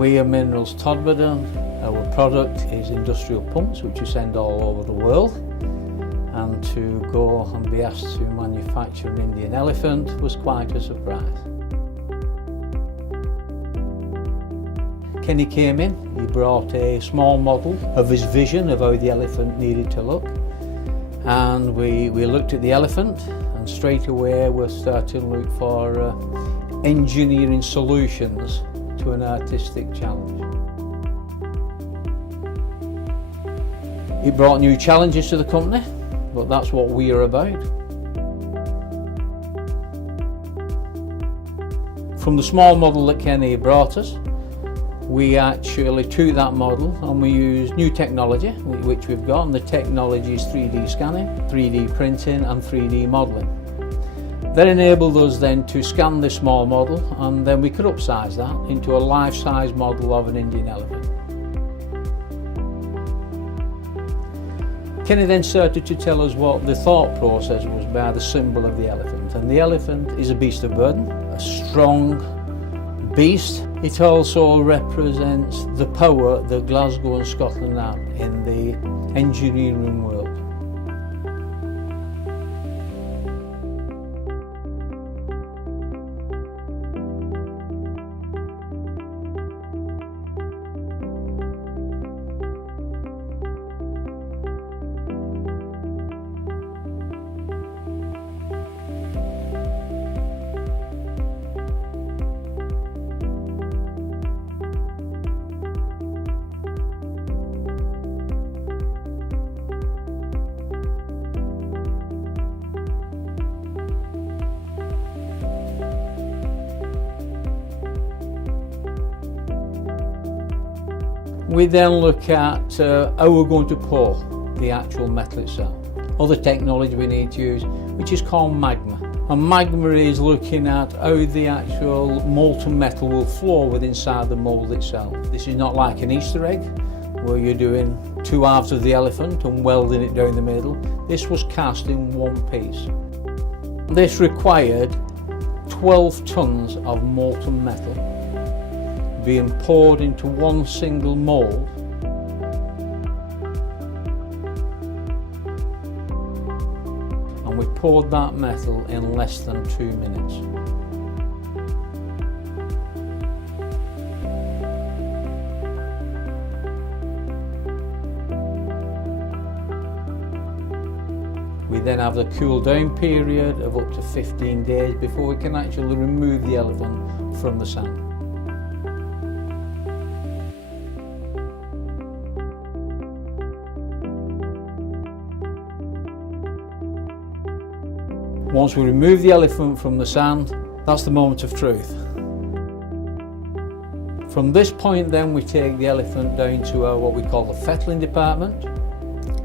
Weir Minerals Todmorden. Our product is industrial pumps which we send all over the world, and to go and be asked to manufacture an Indian elephant was quite a surprise. Kenny came in, he brought a small model of his vision of how the elephant needed to look, and we looked at the elephant, and straight away we're starting to look for engineering solutions to an artistic challenge. It brought new challenges to the company, but that's what we are about. From the small model that Kenny brought us, we actually took that model and we used new technology which we've got, and the technology is 3D scanning, 3D printing and 3D modelling. That enabled us then to scan this small model, and then we could upsize that into a life-size model of an Indian elephant. Kenny then started to tell us what the thought process was behind the symbol of the elephant. And the elephant is a beast of burden, a strong beast. It also represents the power that Glasgow and Scotland have in the engineering world. We then look at how we're going to pour the actual metal itself. Other technology we need to use, which is called magma. And magma is looking at how the actual molten metal will flow within inside the mould itself. This is not like an Easter egg, where you're doing two halves of the elephant and welding it down the middle. This was cast in one piece. This required 12 tons of molten metal being poured into one single mould, and we poured that metal in less than 2 minutes. We then have the cool down period of up to 15 days before we can actually remove the elephant from the sand. Once we remove the elephant from the sand, that's the moment of truth. From this point then we take the elephant down to what we call the fettling department.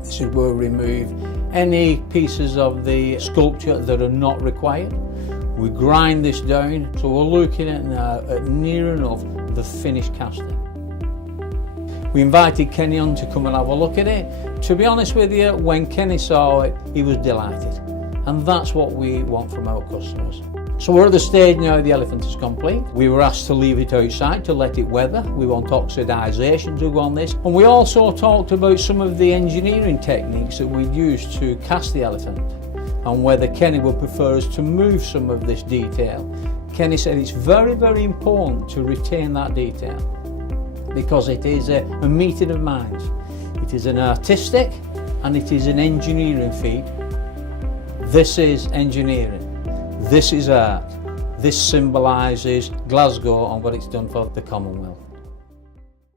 This is where we remove any pieces of the sculpture that are not required. We grind this down, so we're looking at now at near enough the finished casting. We invited Kenny on to come and have a look at it. To be honest with you, when Kenny saw it, he was delighted. And that's what we want from our customers. So we're at the stage now the elephant is complete. We were asked to leave it outside to let it weather. We want oxidisation to go on this. And we also talked about some of the engineering techniques that we'd use to cast the elephant, and whether Kenny would prefer us to move some of this detail. Kenny said it's very, very important to retain that detail, because it is a meeting of minds. It is an artistic and it is an engineering feat. This is engineering, this is art, this symbolises Glasgow and what it's done for the Commonwealth.